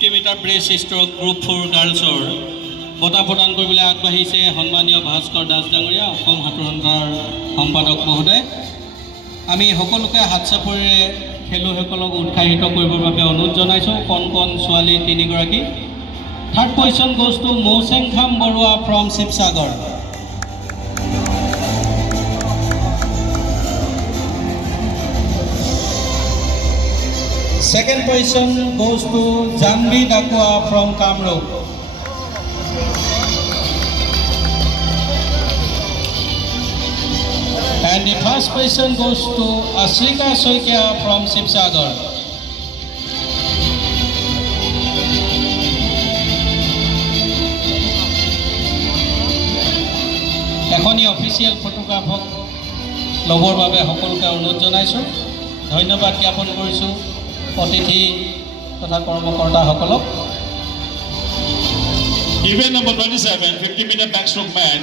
50 metre breast stroke group 4 গাৰ্লছৰ বঁটা প্ৰদান কৰিবলৈ আগবাঢ়িছে সন্মানীয় ভাস্কৰ দাস ডাঙৰীয়া, অসম সাঁতোৰ সন্থাৰ সম্পাদক মহোদয়। আমি সকলোকে হাত চাপৰিৰে খেলুৱৈসকলক উৎসাহিত কৰিবৰ বাবে অনুৰোধ জনাইছোঁ। কণ কণ ছোৱালী 3 গৰাকী। Third position goes to Mouchengkham Baruah from Sivasagar. Second position goes to Janvi Dakwa from Kamrup. And the first position goes to Asrika Soikia from Sibsagar. এখনি অফিচিয়েল ফটোগ্ৰাফক ল'বৰ বাবে সকলোকে অনুৰোধ জনাইছোঁ। ধন্যবাদ জ্ঞাপন কৰিছোঁ অতিথি তথা কৰ্মকৰ্তাসকলক। Event number 27, 50-meter backstroke man.